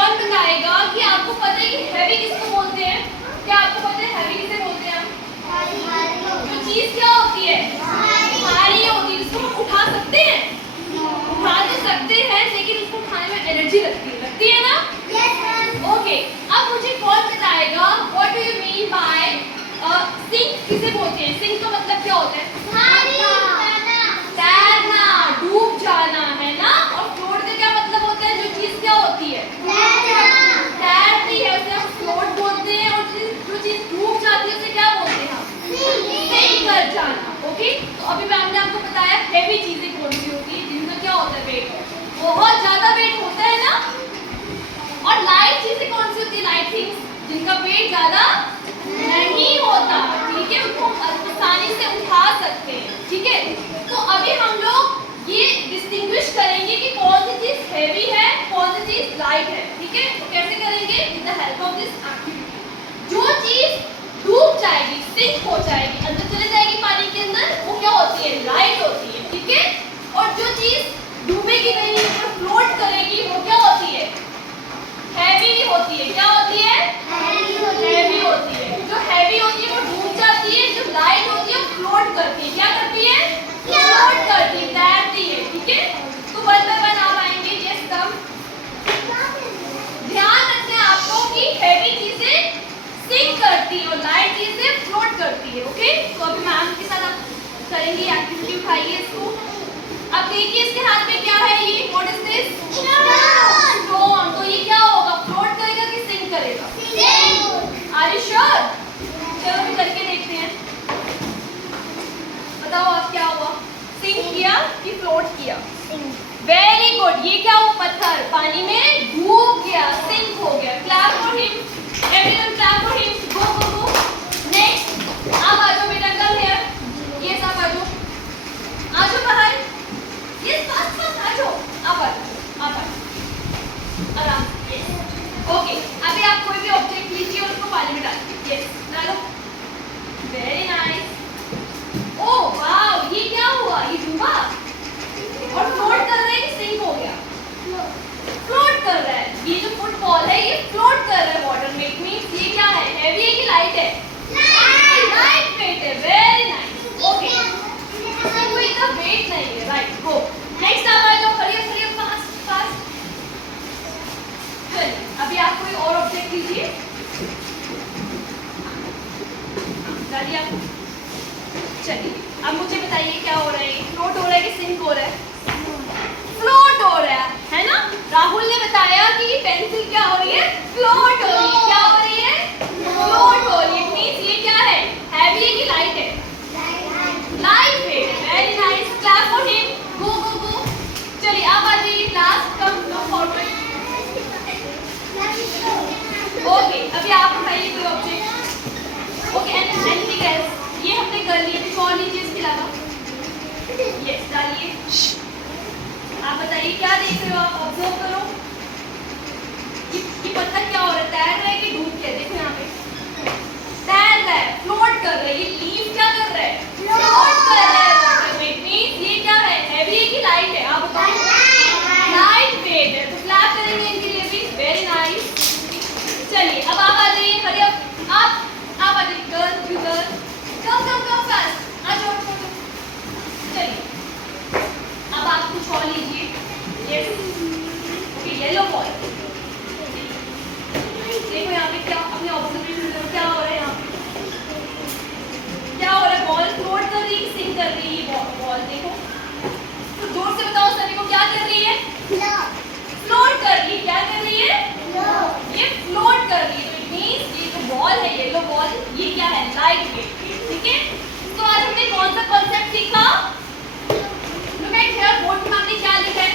कौन बताएगा कि आपको पता है कि हैवी किसको बोलते हैं? क्या आपको पता है हैवी किसे बोलते हैं हम? जो चीज क्या होती है? भारी होती है, जिसको हम उठा सकते हैं, उठा तो सकते हैं लेकिन उसको उठाने में एनर्जी लगती है ना? ओके, अब मुझे कौन बताएगा what do you mean by sink किसे बोलते हैं? सिंक का मतलब क्या होता है? तैरना, डूब जाना, है ना? और फ्लोट का क्या मतलब होता है? जो चीज क्या होती है? तैरती है, उसे हम फ्लोट बोलते हैं। और जो चीज डूब जाती है उसे क्या बोलते हैं हम? सिंक कर जाना। ओके, तो अभी मैम ने आपको बताया हेवी चीजें कौन सी होती है जिनका क्या होता है? वेट, बहुत ज्यादा वेट होता है ना? और लाइट चीजें कौन सी होती है? लाइट थिंग्स जिनका वेट ज्यादा नहीं होता, ठीक है, उनको हम आसानी से उठा सकते हैं, ठीक है। तो अभी हम लोग ये डिस्टिंग्विश करेंगे कि कौन सी चीज हेवी है, कौन सी चीज लाइट है, ठीक है। तो कैसे करेंगे? With the help of this activity. जो चीज डूब जाएगी, सिंक हो जाएगी, अंदर चले जाएगी पानी के अंदर, वो क्या होती है? लाइट होती है, ठीक है। और जो चीज डूबेगी नहीं, ऊपर फ्लोट करेगी, वो क्या होती है? हैवी होती है। क्या होती है? हैवी होती है। जो हैवी होती है वो डूब जाती है, जो लाइट होती है फ्लोट करती है। क्या करती है? फ्लोट करती है, तैरती है, ठीक है। तो वन बाय वन आप आएंगे। Yes come. ध्यान रखना है आपको कि हैवी चीजें सिंक करती है और लाइट चीजें फ्लोट करती है, ओके। तो अभी मैम के साथ आप करेंगे एक्टिविटी। उठाइए इसको। अब देखिए इसके हाथ में क्या है? ये व्हाट इज दिस? स्टोन। तो ये क्या होगा? फ्लोट करेगा कि सिंक करेगा? Are you sure? चलो भी करके देखते हैं। बताओ आप क्या हुआ? सिंक किया कि फ्लोट किया? Very good. ये क्या हुआ? पत्थर पानी में डूब गया, सिंक हो गया। Clap for him, everyone clap for him. Go go go. Next आप आ जाओ बेटा, कम हियर। ये सब आ जाओ, आ जाओ बाहर। ये पास पास आ जाओ, आप आ जाओ, आप आ जाओ आराम से। ओके, अभी आप कोई भी ऑब्जेक्ट लीजिए और उसको पानी में डालिए। यस, डालो। Very nice. ओह वाओ, ये क्या हुआ? ये डूबा और फ्लोट कर रहा है कि सिंक हो गया? फ्लोट कर रहा है। ये जो फुटबॉल है ये फ्लोट कर रहा है वाटर में। इट मींस ये क्या है? हैवी है कि लाइट है? लाइट वेट है। Very nice. ओके, कोई इतना वेट नहीं है, राइट। गो। नेक्स्ट आप आ जाओ। Hurry up fast fast. चलिए अभी आप कोई और ऑब्जेक्ट लीजिए, डालिए आप। चलिए अब मुझे बताइए क्या हो रहा है? फ्लोट हो रहा है कि सिंक हो रहा है? फ्लोट हो रहा है ना? राहुल ने बताया कि पेंसिल क्या हो रही है? फ्लोट हो रही है। क्या हो रही है? फ्लोट हो रही है। मींस ये क्या है? हैवी है कि लाइट है? Light weight. Very nice. Clap for him. Go go go. चलिए आप आ जाइए। Last come forward. ओके, अभी आप उठाइए कोई ऑब्जेक्ट। Okay, anything else? ये हमने कर लिया, कुछ और लीजिए इसके अलावा। यस, डालिए। आप बताइए क्या देख रहे हो? आप ऑब्जर्व करो। ये पत्थर क्या हो रहा है? तैर रहा है कि डूब गया? देखो यहाँ पे तैर रहा है, फ्लोट कर रहा है। ये लीफ क्या कर रहा है? फ्लोट कर रहा है वाटर में। मींस ये क्या है? हैवी है कि लाइट है? आप बताओ। लाइट वेट है। तो क्लैप करेंगे इनके लिए भी। Very nice. चलिए अब आप आ जाइए। Hurry up. आप आ जाइए। गर्ल कम कम कम फास्ट आ जाओ। चलिए अब आप कुछ और लीजिए। Yes, okay, yellow ball. देखो यहाँ पे क्या, अपने ऑब्जर्वेशन करो क्या हो रहा है यहाँ पे? क्या हो रहा है? बॉल फ्लोट कर रही है, सिंक कर रही है? बॉल देखो तो जोर से बताओ सभी को, क्या कर रही है? फ्लोट कर रही है। क्या कर रही है? ये फ्लोट कर रही है। तो इट मींस ये जो बॉल है, येलो बॉल, ये क्या है? लाइट वेट, ठीक है। तो आज हमने कौन सा कॉन्सेप्ट सीखा? लुक एट हियर, बोर्ड में हमने क्या लिखा है?